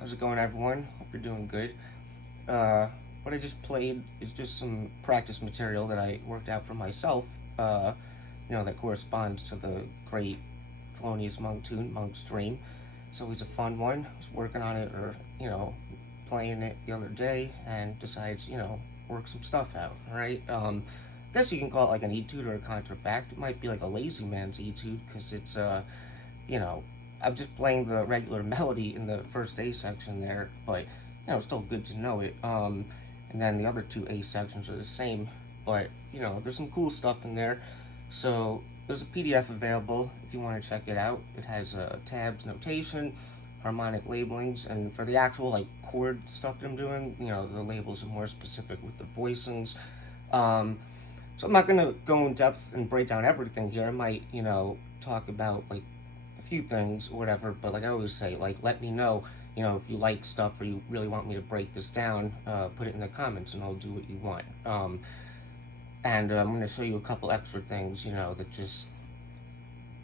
How's it going, everyone? Hope you're doing good. What I just played is just some practice material that I worked out for myself, that corresponds to the great Thelonious monk tune, Monk's Dream. So it's a fun one. I was working on it, or, playing it the other day, and decided, work some stuff out, right? I guess you can call it like an etude or a contrafact. It might be like a lazy man's etude, because it's, I'm just playing the regular melody in the first A section there, but, still good to know it. And then the other two A sections are the same, but, there's some cool stuff in there. So there's a PDF available if you want to check it out. It has tabs, notation, harmonic labelings, and for the actual, like, chord stuff that I'm doing, the labels are more specific with the voicings. So I'm not going to go in depth and break down everything here. I might, talk about, like, few things or whatever, but like I always say, like, let me know, if you like stuff or you really want me to break this down, put it in the comments and I'll do what you want. And I'm going to show you a couple extra things, that just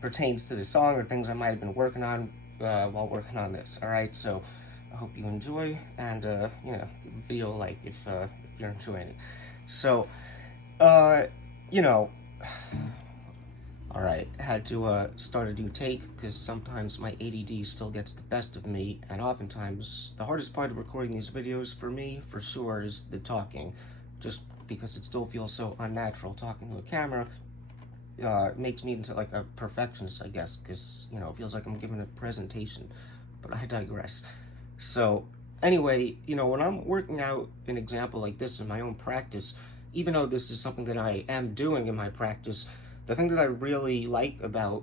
pertains to the song or things I might have been working on while working on this. All right, so I hope you enjoy, and give a video a like if you're enjoying it. So, Alright, I had to start a new take because sometimes my ADD still gets the best of me, and oftentimes the hardest part of recording these videos for me, for sure, is the talking. Just because it still feels so unnatural talking to a camera. It makes me into like a perfectionist, I guess, because, it feels like I'm giving a presentation, but I digress. So, anyway, when I'm working out an example like this in my own practice, even though this is something that I am doing in my practice, the thing that I really like about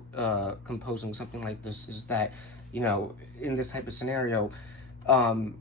composing something like this is that, in this type of scenario, I'm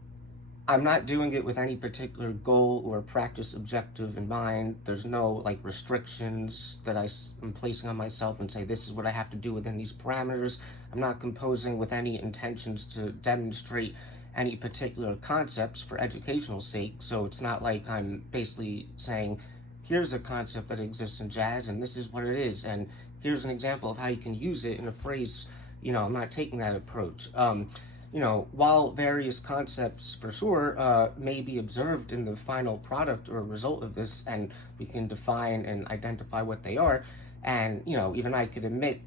not doing it with any particular goal or practice objective in mind. There's no, like, restrictions that I'm placing on myself and say, this is what I have to do within these parameters. I'm not composing with any intentions to demonstrate any particular concepts for educational sake. So it's not like I'm basically saying, here's a concept that exists in jazz, and this is what it is, and here's an example of how you can use it in a phrase. I'm not taking that approach. While various concepts, for sure, may be observed in the final product or result of this, and we can define and identify what they are, and, even I could admit,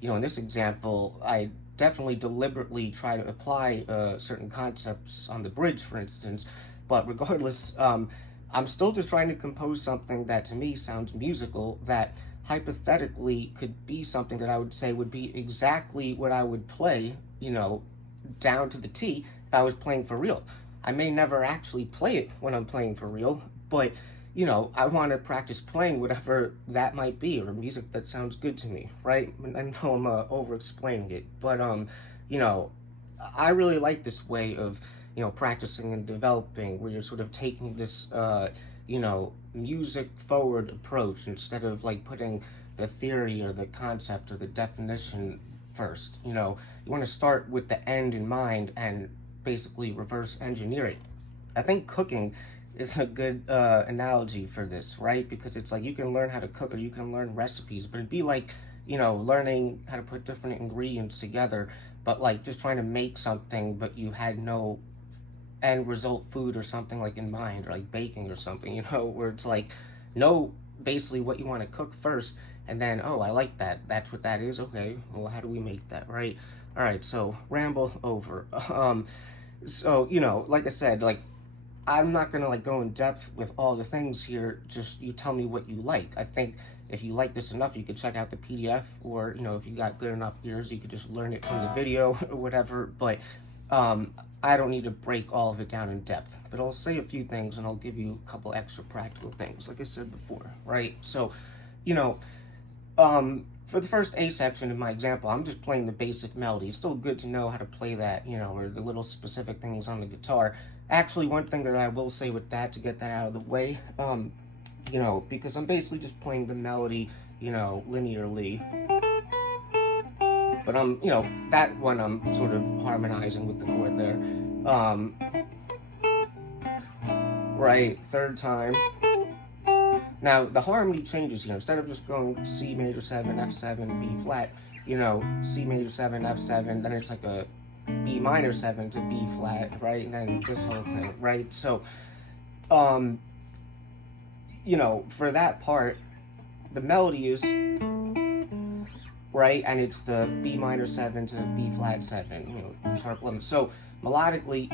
in this example, I definitely deliberately try to apply certain concepts on the bridge, for instance, but regardless, I'm still just trying to compose something that to me sounds musical, that hypothetically could be something that I would say would be exactly what I would play, down to the T if I was playing for real. I may never actually play it when I'm playing for real, but, I want to practice playing whatever that might be, or music that sounds good to me, right? I know I'm over-explaining it, but, I really like this way of, practicing and developing, where you're sort of taking this, music forward approach instead of like putting the theory or the concept or the definition first. You want to start with the end in mind and basically reverse engineer it. I think cooking is a good analogy for this, right? Because it's like you can learn how to cook or you can learn recipes, but it'd be like, learning how to put different ingredients together, but like just trying to make something, but you had no end result food or something like in mind, or like baking or something, you know, where it's like, know basically what you want to cook first, and then, oh, I like that. That's what that is. Okay, well, how do we make that, right? All right, so ramble over. So, you know, like I said, like, I'm not gonna like go in depth with all the things here. Just you tell me what you like. I think if you like this enough, you could check out the PDF, or you know, if you got good enough ears, you could just learn it from the video or whatever. But I don't need to break all of it down in depth. But I'll say a few things, and I'll give you a couple extra practical things, like I said before, right? So, you know, for the first A section in my example, I'm just playing the basic melody. It's still good to know how to play that, you know, or the little specific things on the guitar. Actually, one thing that I will say with that, to get that out of the way, you know, because I'm basically just playing the melody, you know, linearly. But you know, that one I'm sort of harmonizing with the chord there. Right, third time. Now, the harmony changes here. Instead of just going C major 7, F7, B flat, you know, C major 7, F7, then it's like a B minor 7 to B flat, right? And then this whole thing, right? So, you know, for that part, the melody is, right? And it's the B minor 7 to B flat 7, you know, sharp 11. So, melodically,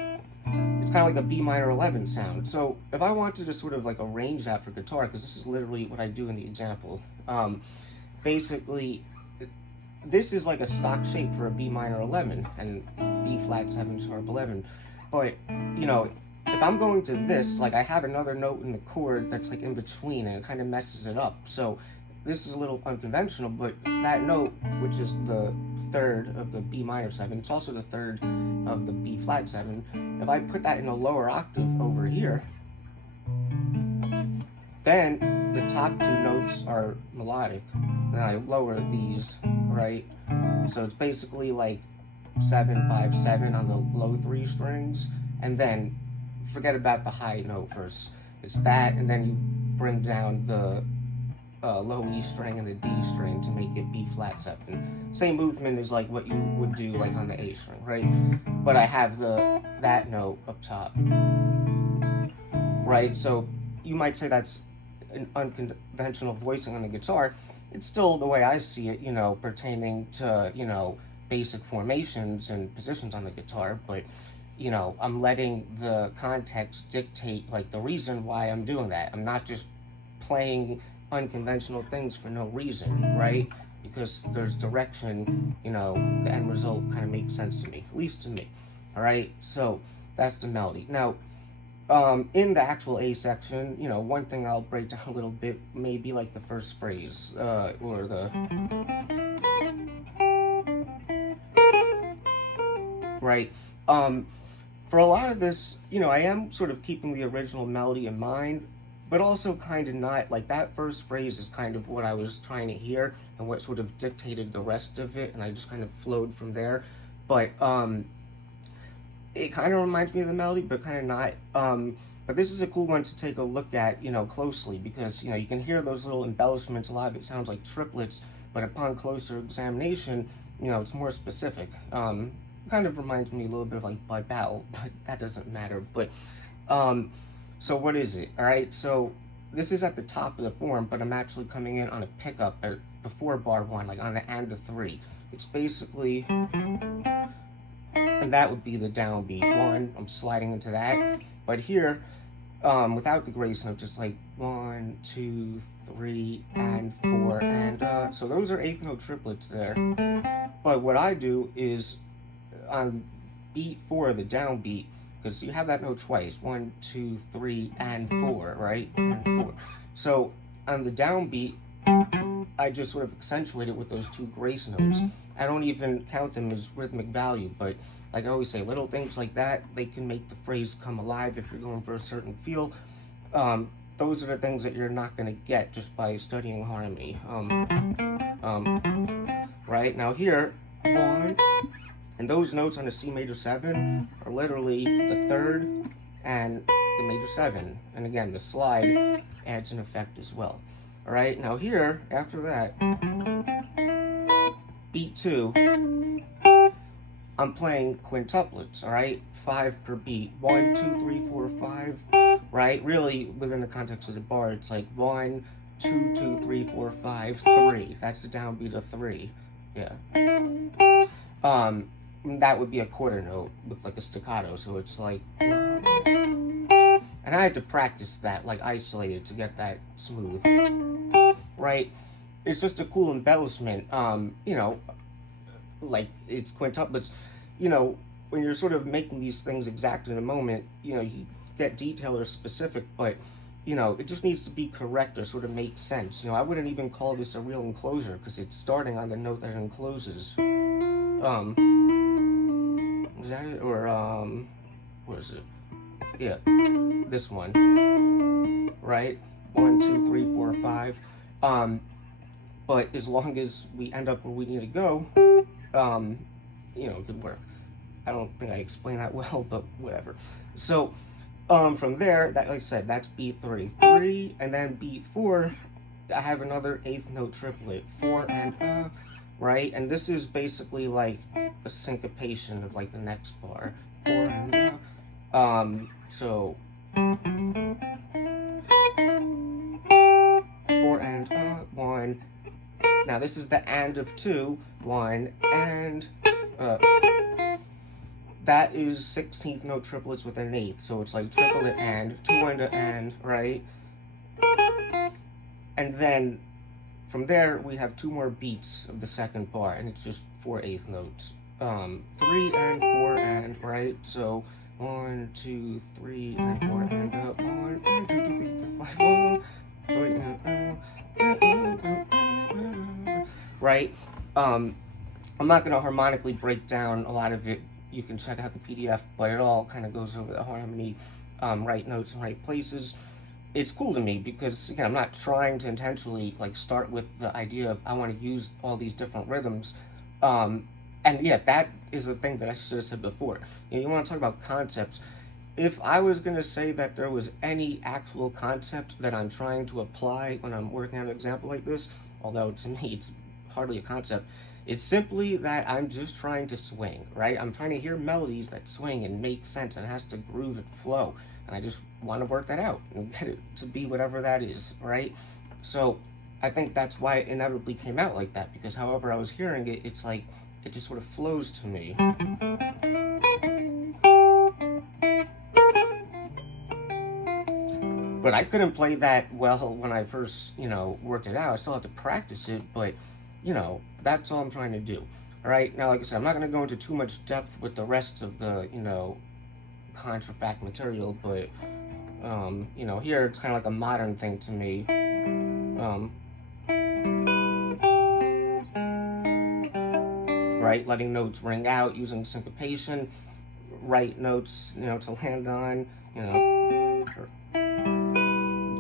it's kind of like a B minor 11 sound. So if I wanted to sort of like arrange that for guitar, because this is literally what I do in the example, basically this is like a stock shape for a B minor 11 and B flat 7 sharp 11. But, you know, if I'm going to this, like I have another note in the chord that's like in between, and it kind of messes it up. So this is a little unconventional, but that note, which is the third of the B minor 7, it's also the third of the B flat 7. If I put that in a lower octave over here, then the top two notes are melodic. Then I lower these, right? So it's basically like 7, 5, 7 on the low 3 strings, and then forget about the high note first. It's that, and then you bring down the low E string and the D string to make it B flat 7. Same movement as like what you would do like on the A string, right? But I have that note up top, right? So you might say that's an unconventional voicing on the guitar. It's still the way I see it, you know, pertaining to, you know, basic formations and positions on the guitar, but you know, I'm letting the context dictate like the reason why I'm doing that. I'm not just playing unconventional things for no reason, right? Because there's direction, you know, the end result kind of makes sense to me, at least to me. All right, so that's the melody. Now, in the actual A section, you know, one thing I'll break down a little bit, maybe like the first phrase, or the, right? For a lot of this, you know, I am sort of keeping the original melody in mind, but also kind of not. Like that first phrase is kind of what I was trying to hear and what sort of dictated the rest of it, and I just kind of flowed from there. But it kind of reminds me of the melody, but kind of not. But this is a cool one to take a look at, you know, closely, because, you know, you can hear those little embellishments. A lot of it sounds like triplets, but upon closer examination, you know, it's more specific. Kind of reminds me a little bit of like Bud Battle, but that doesn't matter. But so what is it? All right, so this is at the top of the form, but I'm actually coming in on a pickup before bar 1, like on the and 3. It's basically, and that would be the downbeat 1. I'm sliding into that, but here, without the grace note, just like 1, 2, 3, and 4, and so those are eighth note triplets there. But what I do is on beat 4, the downbeat, because you have that note twice, 1, 2, 3, and 4, right? And 4. So on the downbeat, I just sort of accentuate it with those 2 grace notes. I don't even count them as rhythmic value, but like I always say, little things like that, they can make the phrase come alive if you're going for a certain feel. Those are the things that you're not going to get just by studying harmony. Right? Now here, 1, and those notes on the C major 7 are literally the 3rd and the major 7. And again, the slide adds an effect as well. All right, now here, after that, beat 2, I'm playing quintuplets, all right? 5 per beat. 1, 2, 3, 4, 5, right? Really, within the context of the bar, it's like 1, 2, 2, 3, 4, 5, 3. That's the downbeat of 3. Yeah. That would be a quarter note with like a staccato, so it's like, and I had to practice that, like isolated, to get that smooth, right? It's just a cool embellishment. You know, like it's quintuplets, you know, when you're sort of making these things exact in a moment, you know, you get detailed or specific, but you know, it just needs to be correct or sort of make sense. You know, I wouldn't even call this a real enclosure because it's starting on the note that it encloses. Is that it? Or what is it? Yeah, this one, right? 1, 2, 3, 4, 5. But as long as we end up where we need to go, you know, good work. I don't think I explained that well, but whatever. So, from there, that, like I said, that's beat 3. 3, and then beat 4, I have another 8th note triplet. 4 and right? And this is basically like a syncopation of like the next bar. 4 and so 4 and 1. Now this is the and of 2, 1 and that is 16th note triplets with an 8th, so it's like triplet and 2 and, right? And then from there we have 2 more beats of the second bar, and it's just 4 8th notes. 3 and 4 and, right? So 1, 2, 3 and 4 and 1 and 2, 2, 3, 4, 5, 1, 3 and right? I'm not gonna harmonically break down a lot of it. You can check out the PDF, but it all kind of goes over the harmony, right notes in right places. It's cool to me because, again, I'm not trying to intentionally like start with the idea of I want to use all these different rhythms. And yeah, that is the thing that I should have said before. You know, you want to talk about concepts. If I was going to say that there was any actual concept that I'm trying to apply when I'm working on an example like this, although to me it's hardly a concept, it's simply that I'm just trying to swing, right? I'm trying to hear melodies that swing and make sense, and it has to groove and flow. And I just want to work that out and get it to be whatever that is, right? So I think that's why it inevitably came out like that, because however I was hearing it, it's like, it just sort of flows to me. But I couldn't play that well when I first, you know, worked it out. I still have to practice it, but, you know, that's all I'm trying to do. All right, now, like I said, I'm not going to go into too much depth with the rest of the, you know, contrafact material, but, you know, here it's kind of like a modern thing to me. Right, letting notes ring out using syncopation, right notes, you know, to land on, you know,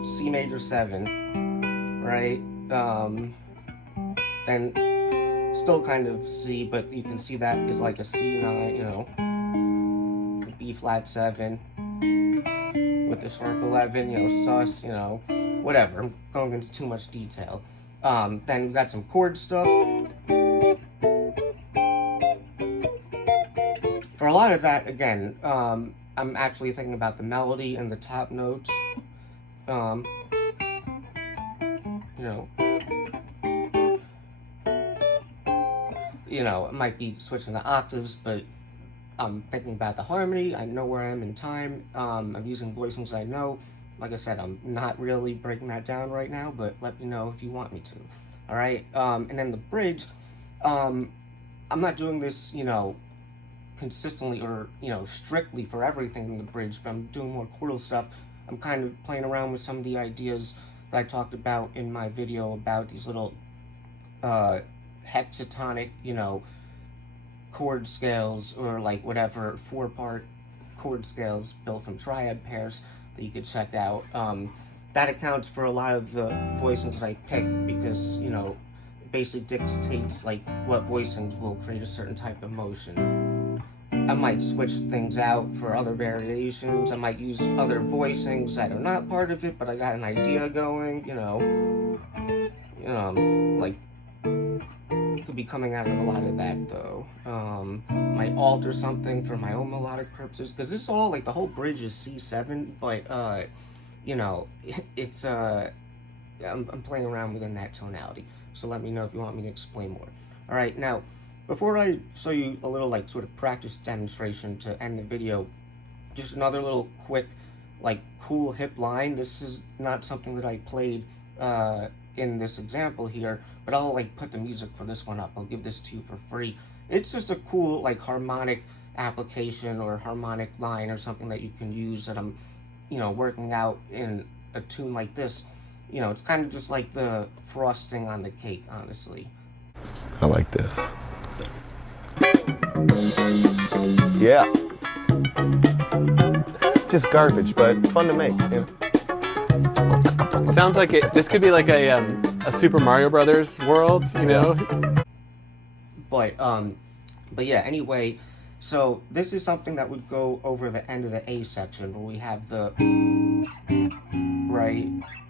C major 7, right, then still kind of C, but you can see that is like a C9, you know, B flat 7 with the sharp 11, you know, sus, you know, whatever. I'm going into too much detail. Then we've got some chord stuff. For a lot of that, again, I'm actually thinking about the melody and the top notes. You know, it might be switching the octaves, but I'm thinking about the harmony. I know where I am in time. I'm using voicings I know. Like I said, I'm not really breaking that down right now, but let me know if you want me to. All right. And then the bridge, I'm not doing this, you know, consistently or, you know, strictly for everything in the bridge, but I'm doing more chordal stuff. I'm kind of playing around with some of the ideas that I talked about in my video about these little hexatonic, you know, chord scales, or like whatever 4-part chord scales built from triad pairs that you could check out. That accounts for a lot of the voicings that I picked, because, you know, it basically dictates like what voicings will create a certain type of motion. I might switch things out for other variations. I might use other voicings that are not part of it, but I got an idea going, you know, like could be coming out of a lot of that though. Might alter something for my own melodic purposes, because this all, like, the whole bridge is C7, but you know, it's I'm playing around within that tonality. So let me know if you want me to explain more. All right, now before I show you a little, like, sort of practice demonstration to end the video, just another little quick, like, cool hip line. This is not something that I played in this example here, but I'll, like, put the music for this one up. I'll give this to you for free. It's just a cool, like, harmonic application or harmonic line or something that you can use that I'm, you know, working out in a tune like this. You know, it's kind of just like the frosting on the cake, honestly. I like this. Yeah. Just garbage, but fun to make. Awesome. Yeah. Sounds like this could be like a Super Mario Brothers world, you know? But yeah, anyway, so this is something that would go over the end of the A section, where we have the, right,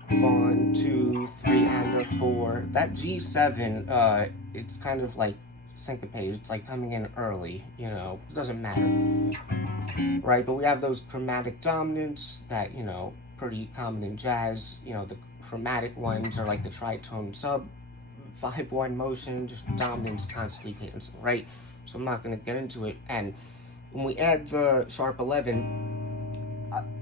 1, 2, 3, and a 4. That G7, it's kind of like syncopated. It's like coming in early, you know, it doesn't matter, right? But we have those chromatic dominants that, you know, pretty common in jazz. You know, the chromatic ones are like the tritone sub 5-1 motion, just dominants, constantly cadence, right? So I'm not going to get into it. And when we add the sharp 11,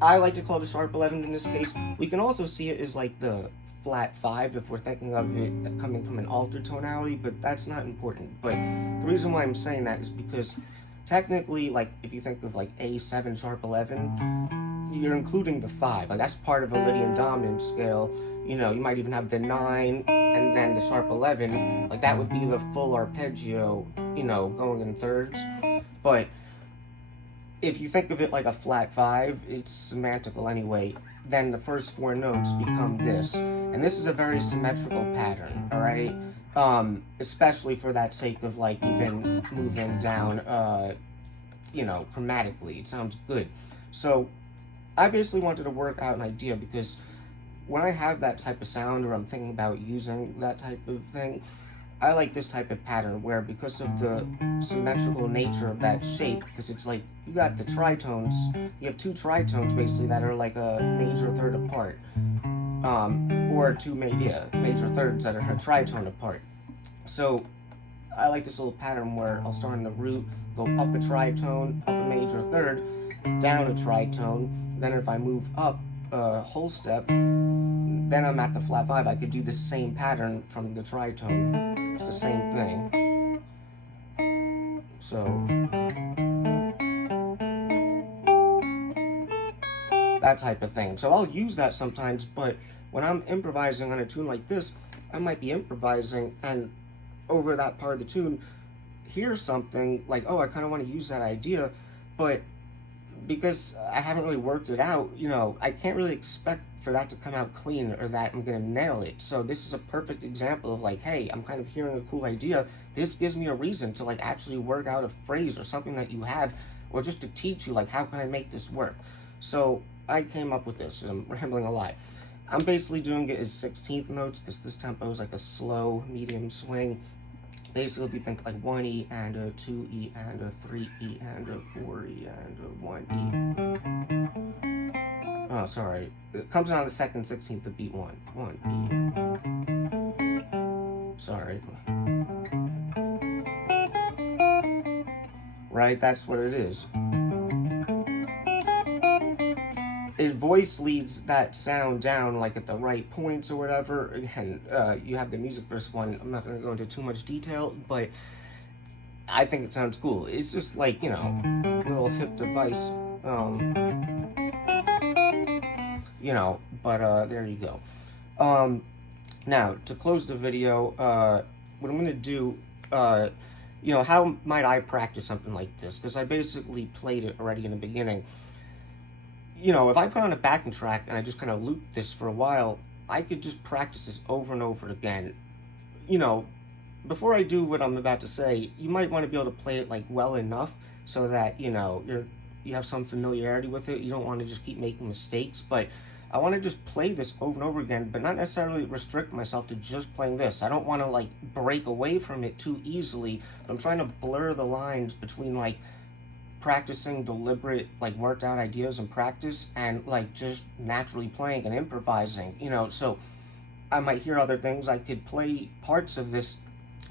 I like to call it a sharp 11 in this case. We can also see it as like the flat 5 if we're thinking of it coming from an altered tonality, but that's not important. But the reason why I'm saying that is because technically, like, if you think of like A7 sharp 11, you're including the 5. Like, that's part of a Lydian dominant scale. You know, you might even have the 9 and then the sharp 11. Like, that would be the full arpeggio, you know, going in thirds. But if you think of it like a flat 5, it's semantical anyway. Then the first 4 notes become this. And this is a very symmetrical pattern, all right? Especially for that sake of, like, even moving down, you know, chromatically. It sounds good. So I basically wanted to work out an idea, because when I have that type of sound, or I'm thinking about using that type of thing, I like this type of pattern where, because of the symmetrical nature of that shape, because it's like, you got the tritones, you have 2 tritones basically that are like a major third apart, or 2 major thirds that are a tritone apart. So I like this little pattern where I'll start in the root, go up a tritone, up a major third, down a tritone, then if I move up a whole step, then I'm at the flat 5. I could do the same pattern from the tritone. It's the same thing. So that type of thing. So I'll use that sometimes, but when I'm improvising on a tune like this, I might be improvising and over that part of the tune hear something like, oh, I kind of want to use that idea, but because I haven't really worked it out, you know, I can't really expect for that to come out clean or that I'm going to nail it. So this is a perfect example of like, hey, I'm kind of hearing a cool idea. This gives me a reason to like actually work out a phrase or something that you have, or just to teach you like, how can I make this work? So I came up with this. I'm rambling a lot. I'm basically doing it as 16th notes, because this tempo is like a slow medium swing. Basically, if you think like 1E and a 2E and a 3E and a 4E and a 1E. Oh, sorry. It comes on the second 16th of beat 1. 1E. Sorry. Right? That's what it is. His voice leads that sound down like at the right points or whatever. Again, you have the music for this one. I'm not going to go into too much detail, but I think it sounds cool. It's just like, you know, a little hip device. You know, but there you go. Now, to close the video, what I'm going to do, you know, how might I practice something like this? Because I basically played it already in the beginning. You know, if I put on a backing track and I just kind of loop this for a while, I could just practice this over and over again. You know, before I do what I'm about to say, you might want to be able to play it like well enough so that, you know, you have some familiarity with it. You don't want to just keep making mistakes, but I want to just play this over and over again, but not necessarily restrict myself to just playing this. I don't want to like break away from it too easily. I'm trying to blur the lines between like practicing deliberate, like worked out ideas and practice, and like just naturally playing and improvising, you know. So I might hear other things. I could play parts of this,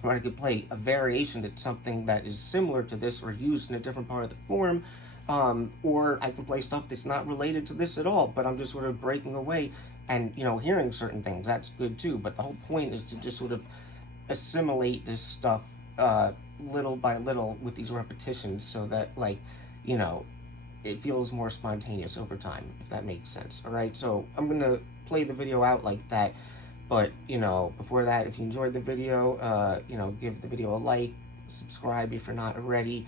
or I could play a variation that's something that is similar to this or used in a different part of the form. Or I can play stuff that's not related to this at all, but I'm just sort of breaking away and, you know, hearing certain things. That's good too. But the whole point is to just sort of assimilate this stuff little by little with these repetitions, so that, like, you know, it feels more spontaneous over time, if that makes sense. All right, so I'm gonna play the video out like that. But, you know, before that, if you enjoyed the video, you know, give the video a like, subscribe if you're not already.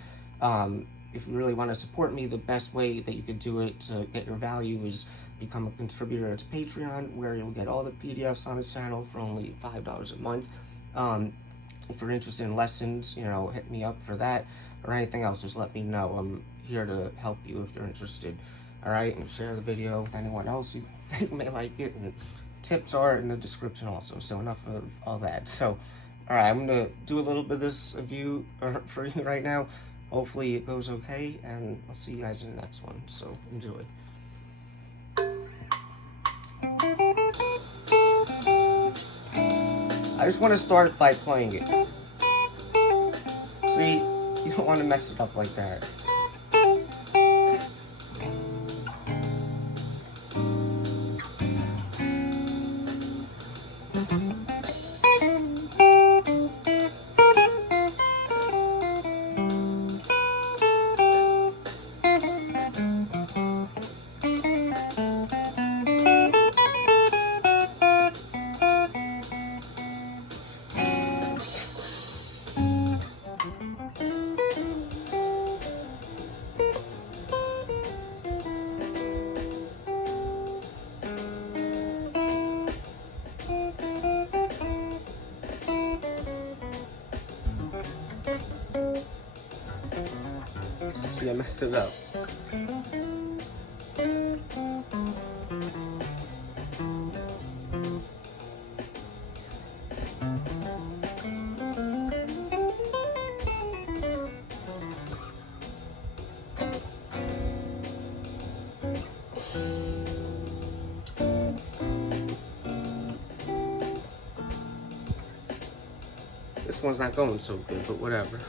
If you really want to support me, the best way that you could do it to get your value is become a contributor to Patreon, where you'll get all the PDFs on this channel for only $5 a month. If you're interested in lessons, you know, hit me up for that, or anything else, just let me know. I'm here to help you if you're interested. All right, and share the video with anyone else you think may like it, and tips are in the description also. So enough of all that. So, all right, I'm gonna do a little bit of this review for you right now. Hopefully it goes okay, and I'll see you guys in the next one. So enjoy. I just want to start by playing it. See, you don't want to mess it up like that. See, I messed it up. This one's not going so good, but whatever.